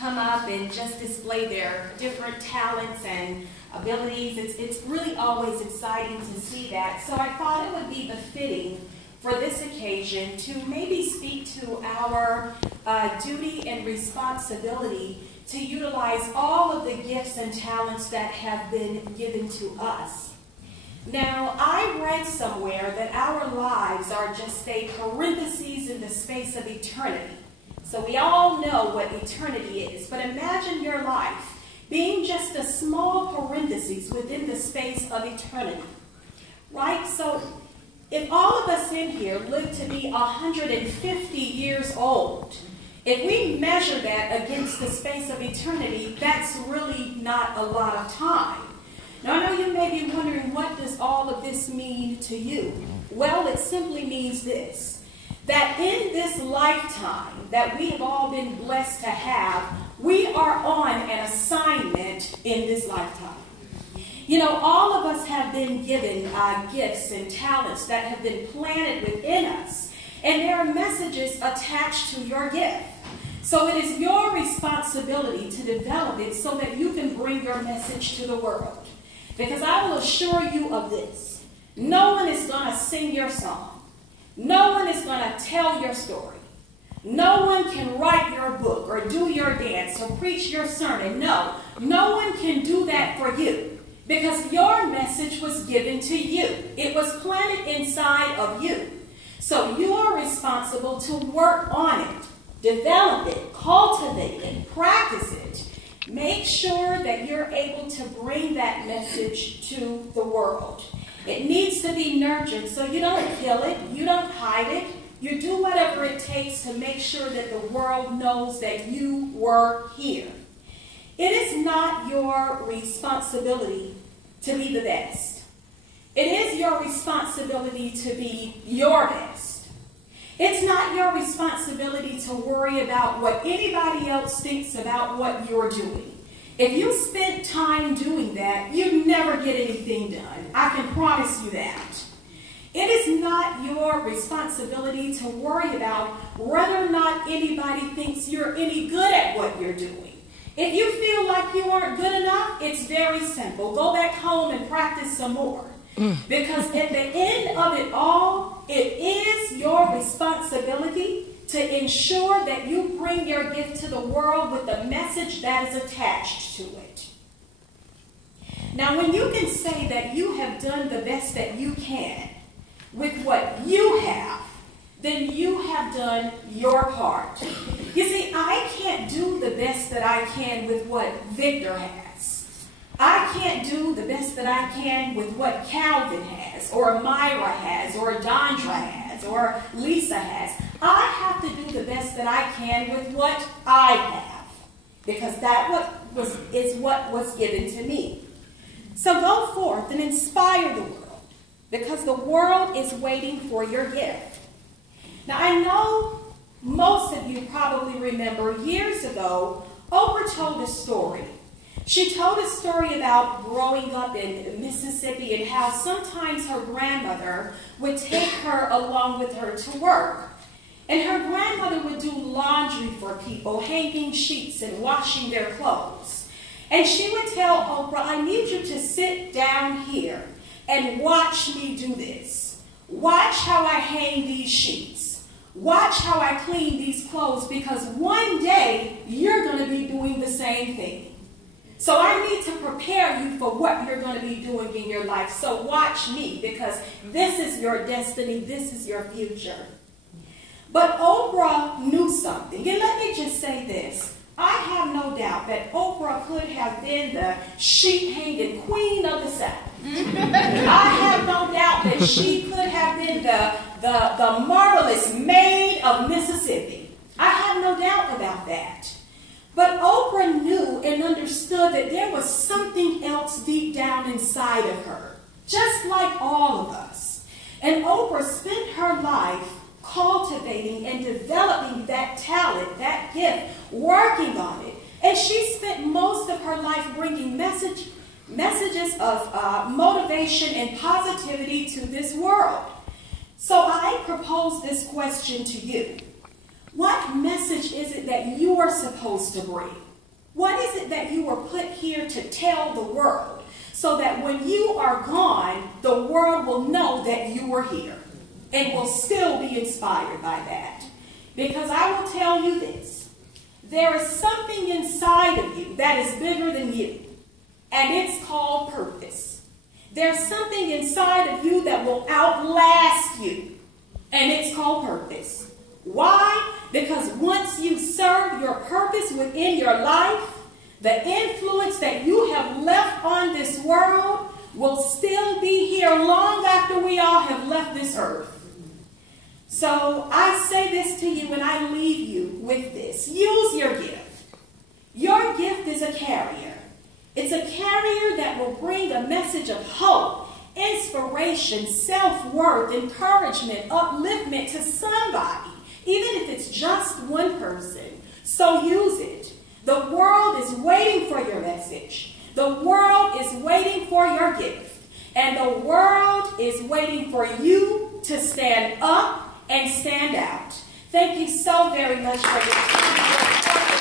come up and just display their different talents and abilities. It's really always exciting to see that. So I thought it would be befitting for this occasion to maybe speak to our duty and responsibility to utilize all of the gifts and talents that have been given to us. Now, I read somewhere that our lives are just a parenthesis in the space of eternity. So we all know what eternity is, but imagine your life being just a small parenthesis within the space of eternity, right? So if all of us in here live to be 150 years old, if we measure that against the space of eternity, that's really not a lot of time. Now, I know you may be wondering, what does all of this mean to you? Well, it simply means this, that in this lifetime that we have all been blessed to have, we are on an assignment in this lifetime. You know, all of us have been given gifts and talents that have been planted within us, and there are messages attached to your gift. So it is your responsibility to develop it so that you can bring your message to the world. Because I will assure you of this, no one is going to sing your song. No one is going to tell your story. No one can write your book or do your dance or preach your sermon. No one can do that for you because your message was given to you. It was planted inside of you. So you are responsible to work on it, develop it, cultivate it, practice it. Make sure that you're able to bring that message to the world. It needs to be nurtured, so you don't kill it, you don't hide it. You do whatever it takes to make sure that the world knows that you were here. It is not your responsibility to be the best. It is your responsibility to be your best. It's not your responsibility to worry about what anybody else thinks about what you're doing. If you spend time doing that, you never get anything done. I can promise you that. It is not your responsibility to worry about whether or not anybody thinks you're any good at what you're doing. If you feel like you aren't good enough, it's very simple. Go back home and practice some more. Because at the end of it all, it is your responsibility to ensure that you bring your gift to the world with the message that is attached to it. Now, when you can say that you have done the best that you can with what you have, then you have done your part. You see, I can't do the best that I can with what Victor has. I can't do the best that I can with what Calvin has, or Myra has, or Dondra has, or Lisa has. I have to do the best that I can with what I have, because is what was given to me. So go forth and inspire the world, because the world is waiting for your gift. Now, I know most of you probably remember years ago, Oprah told a story. She told a story about growing up in Mississippi and how sometimes her grandmother would take her along with her to work. And her grandmother would do laundry for people, hanging sheets and washing their clothes. And she would tell Oprah, I need you to sit down here and watch me do this. Watch how I hang these sheets. Watch how I clean these clothes, because one day you're going to be doing the same thing. So I need to prepare you for what you're going to be doing in your life. So watch me, because this is your destiny. This is your future. But Oprah knew something. And let me just say this. I have no doubt that Oprah could have been the sheet-hanging queen of the South. I have no doubt that she could have been the marvelous maid of Mississippi. I have no doubt about that. But Oprah knew and understood that there was something else deep down inside of her, just like all of us. And Oprah spent her life cultivating and developing that talent, that gift, working on it. And she spent most of her life bringing messages of motivation and positivity to this world. So I propose this question to you. What message is it that you are supposed to bring? What is it that you were put here to tell the world so that when you are gone, the world will know that you were here and will still be inspired by that? Because I will tell you this. There is something inside of you that is bigger than you, and it's called purpose. There's something inside of you that will outlast you, and it's called purpose. Why? Because once you serve your purpose within your life, the influence that you have left on this world will still be here long after we all have left this earth. So I say this to you and I leave you with this. Use your gift. Your gift is a carrier. It's a carrier that will bring a message of hope, inspiration, self-worth, encouragement, upliftment to somebody, even if it's just one person. So use it. The world is waiting for your message. The world is waiting for your gift. And the world is waiting for you to stand up and stand out. Thank you so very much for your time.